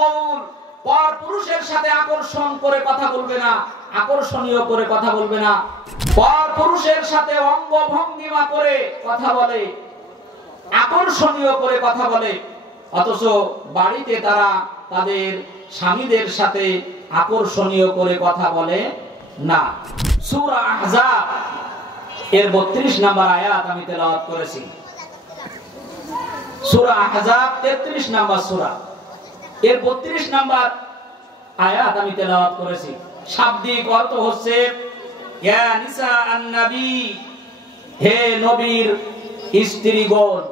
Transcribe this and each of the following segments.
কওল, পর পুরুষের সাথে আকর্ষণ করে কথা বলবে না, আকর্ষণীয় করে কথা বলবে না। পর পুরুষের সাথে অঙ্গ ভঙ্গিমা করে কথা বলে, আকর্ষণীয় করে কথা বলে, অথচ বাড়িতে তারা তাদের স্বামীদের সাথে আকর্ষণীয় করে কথা বলে না। সূরা আহজাব এর 32 নম্বর আয়াত আমি তেলাওয়াত করেছি। সূরা আহজাব 33 নম্বর সূরা, এর 32 নম্বর আয়াত আমি তেলাওয়াত করেছি। শাব্দিক অর্থ হচ্ছে ইয়া নিসা আন-নবী, হে নবীর স্ত্রীগণ,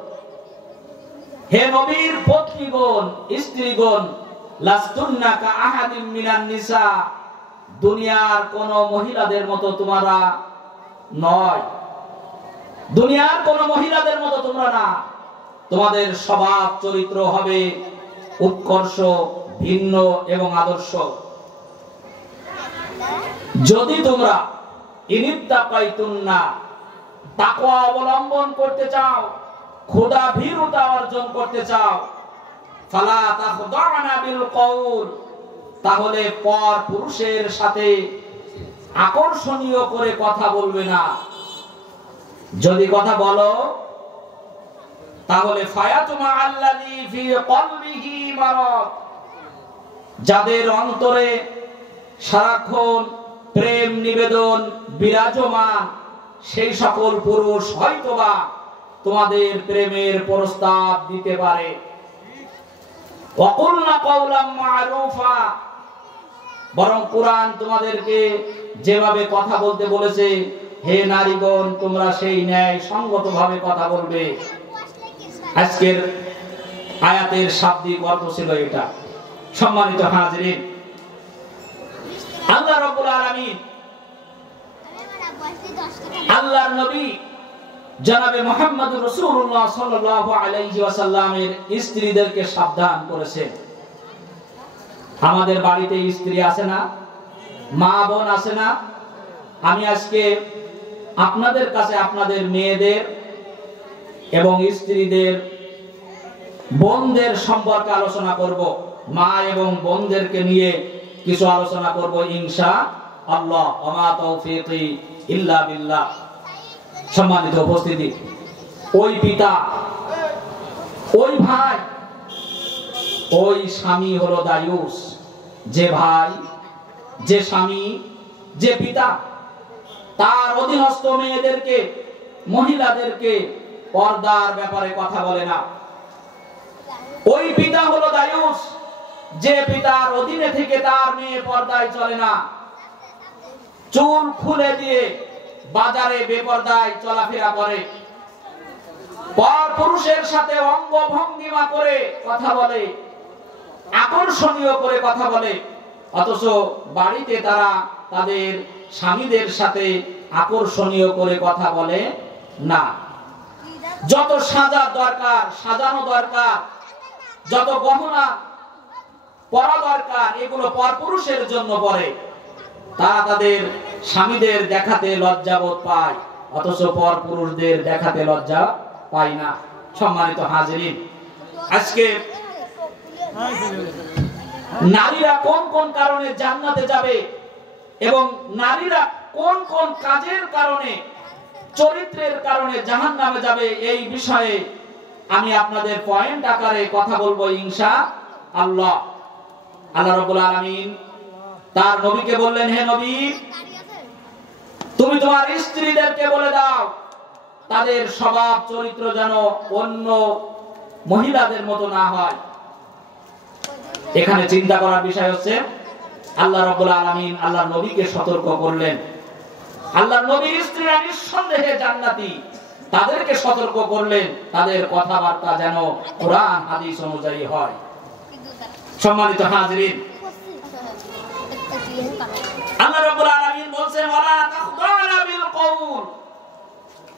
হে নবীর পত্নীগণ, স্ত্রীগণ, লাস্তুন্না কা আহাদিম মিনান নিসা, দুনিয়ার কোন মহিলাদের মতো তোমরা নয়, দুনিয়ার কোন মহিলাদের মতো তোমরা না। তোমাদের স্বভাব চরিত্র হবে উৎকর্ষ, ভিন্ন এবং আদর্শ। যদি তোমরা ইনিত্তাকাইতুন্না, তাকওয়া অবলম্বন করতে চাও, খোদা ভীরুতা অর্জন করতে চাও, ফালা তাখদানা বিল কওল, তাহলে পর পুরুষের সাথে আকর্ষণীয় করে কথা বলবে না। যদি কথা বলো তাহলে ফায়াতুমা আল্লাযী ফি কলবিহি মারাদ, যাদের অন্তরে সারাক্ষণ প্রেম নিবেদন বিরাজমান, সেই সকল পুরুষ হয়তোবা তোমাদের প্রেমের প্রস্তাব দিতে পারে। ওয়াকুলনা কাওলাম মা'রুফা, বরং কুরআন তোমাদেরকে যেভাবে কথা বলতে বলেছে, হে নারীগণ, তোমরা সেই ন্যায় সঙ্গতভাবে কথা বলবে। আজকের আয়াতের শাব্দিক অর্থ ছিল এটা। সম্মানিত হাজিরিন, আল্লাহ রাব্বুল আলামিন আল্লাহর নবী জনাবে মুহাম্মদুর রাসূলুল্লাহ সাল্লাল্লাহু আলাইহি ওয়াসাল্লামের স্ত্রীদেরকে সাবধান করেছেন। আমাদের বাড়িতে স্ত্রী আছে না, মা বোন আছে না? আমি আজকে আপনাদের কাছে আপনাদের মেয়েদের এবং স্ত্রীদের, বোনদের সম্পর্কে আলোচনা করব। মা এবং বোনদেরকে নিয়ে কিছু আলোচনা করব ইনশাআল্লাহ। ওয়া মা তাওফীকি ইল্লা বিল্লাহ। সম্মানিত উপস্থিতি, ওই পিতা, ওই ভাই, ওই স্বামী হলো দায়ুস। যে ভাই, যে স্বামী, যে পিতা তার অধীনস্থ মেয়েদেরকে, মহিলাদেরকে পর্দার ব্যাপারে কথা বলে না, ওই পিতা হলো দায়ুস। যে পিতার অধীনে থেকে তার মেয়ে পর্দায় চলে না, চুল খুলে দিয়ে বাজারে বেপর্দায় চলাফেরা করে, পর পুরুষের সাথে অঙ্গ ভঙ্গিমা করে কথা বলে, আকর্ষণীয় করে কথা বলে, অথচ বাড়িতে তারা তাদের স্বামীদের সাথে আকর্ষণীয় করে কথা বলে না। যত সাজা দরকার, সাজানো দরকার, যত গহনা পরা দরকার, এগুলো পরপুরুষের জন্য পরে। তারা তাদের স্বামীদের দেখাতে লজ্জাবোধ পায়, অথচ পরপুরুষদের দেখাতে লজ্জা পায় না। সম্মানিত হাজিরিন, আজকে নারীরা কোন কোন কারণে জান্নাতে যাবে এবং নারীরা কোন কোন কাজের কারণে, চরিত্রের কারণে জাহান্নামে যাবে, এই বিষয়ে আমি আপনাদের পয়েন্ট আকারে কথা বলবো ইনশাআল্লাহ। আল্লাহ রাব্বুল আলামিন তার নবীকে বললেন, হে নবী, তুমি তোমার স্ত্রীদেরকে বলে দাও তাদের স্বভাব চরিত্র যেন অন্য মহিলাদের মতো না হয়। এখানে চিন্তা করার বিষয় হচ্ছে, আল্লাহ রাব্বুল আলামিন আল্লাহর নবীকে সতর্ক করলেন। আল্লাহর নবীর স্ত্রীরা নিঃসন্দেহে জান্নাতি, তাদেরকে সতর্ক করলেন তাদের কথাবার্তা যেন কোরআন হাদিস অনুযায়ী হয়। সম্মানিত হাজিরিন, আল্লাহ রাব্বুল আলামিন বলেন, ওয়ালা তাখদানা বিল কওল,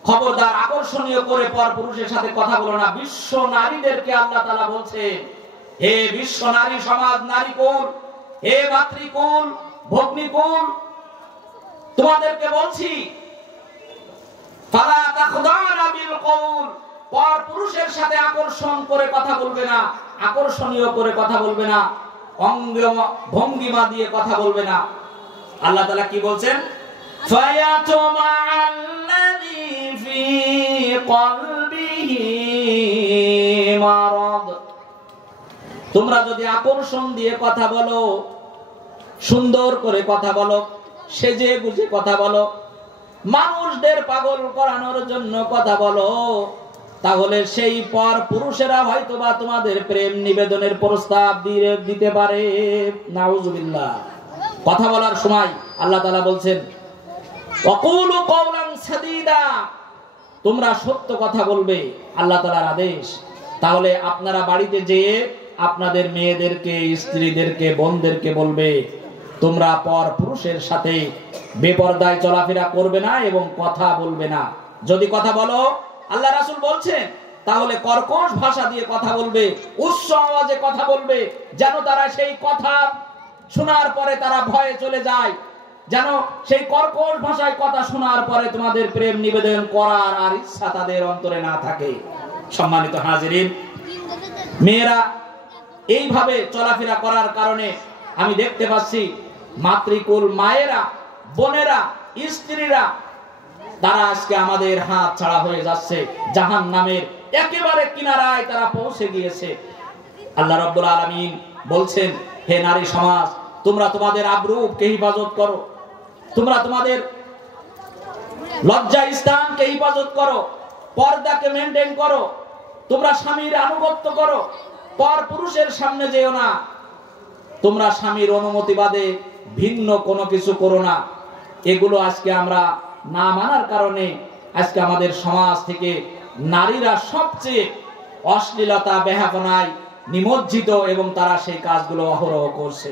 খবরদার আকর্ষণীয় করে পরপুরুষের সাথে কথা বলো না। বিশ্ব নারীদেরকে আল্লাহ তাআলা বলছেন, হে বিশ্ব নারী সমাজ, নারীকুল, হে মাতৃকুল, ভগ্নীকুল, তোমাদেরকে বলছি, ফালা তাখদানা বিল কওল, পরপুরুষের সাথে আকর্ষণ করে কথা বলবে না, আকর্ষণীয় করে কথা বলবে না। অঙ্গ ভঙ্গিমা দিয়ে কথা বলবে না। আল্লাহ তাআলা কি বলছেন? ফায়াতুমাআল্লাযী ফী কলবিহি মারাদ। তোমরা যদি আকর্ষণ দিয়ে কথা বলো, সুন্দর করে কথা বলো, সেজে গুজে কথা বলো, মানুষদের পাগল করানোর জন্য কথা বলো, তাহলে সেই পর পুরুষেরা হয়তোবা তোমাদের প্রেম নিবেদনের প্রস্তাব দিতে পারে। নাউজুবিল্লাহ। কথা বলার সময় আল্লাহ তাআলা বলছেন ওয়াকুলু কওলান সাদীদা, তোমরা সত্য কথা বলবে, আল্লাহ তাআলার আদেশ। তাহলে আপনারা বাড়িতে যেয়ে আপনাদের মেয়েদেরকে, স্ত্রীদেরকে, বোনদেরকে বলবে তোমরা পর পুরুষের সাথে বেপরদায় চলাফেরা করবে না এবং কথা বলবে না। যদি কথা বলো, আল্লাহ রাসূল বলছেন, তাহলে কর্কশ ভাষা দিয়ে কথা বলবে, উচ্চ আওয়াজে কথা বলবে, যেন তারা সেই কথা শোনার পরে তারা ভয়ে চলে যায়, যেন সেই কর্কশ ভাষায় কথা শোনার পরে তোমাদের প্রেম নিবেদন করার আর ইচ্ছা তাদের অন্তরে না থাকে। সম্মানিত হাজিরিন, মেয়েরা এইভাবে চলাফেরা করার কারণে আমি দেখতে পাচ্ছি মাতৃকুল মায়েরা, বোনেরা, স্ত্রীরা, তারা আজকে আমাদের হাত ছাড়া হয়ে যাচ্ছে, জাহান্নামের একেবারে কিনারায় তারা পৌঁছে গিয়েছে। আল্লাহ রাব্বুল আলামিন বলছেন, হে নারী সমাজ, তোমরা তোমাদের আবরুকে হিফাজত করো, তোমরা তোমাদের লজ্জা স্থানকে হিফাজত করো, পর্দাকে মেইনটেইন করো, তোমরা স্বামীর আনুগত্য করো, পর পুরুষের সামনে যেও না, তোমরা স্বামীর অনুমতি বাদে ভিন্ন কোনো কিছু করো না। এগুলো আজকে আমরা না মানার কারণে আজকে আমাদের সমাজ থেকে নারীরা সবচেয়ে অশ্লীলতা, বেহাপনায় নিমজ্জিত এবং তারা সেই কাজগুলো অহরহ করছে।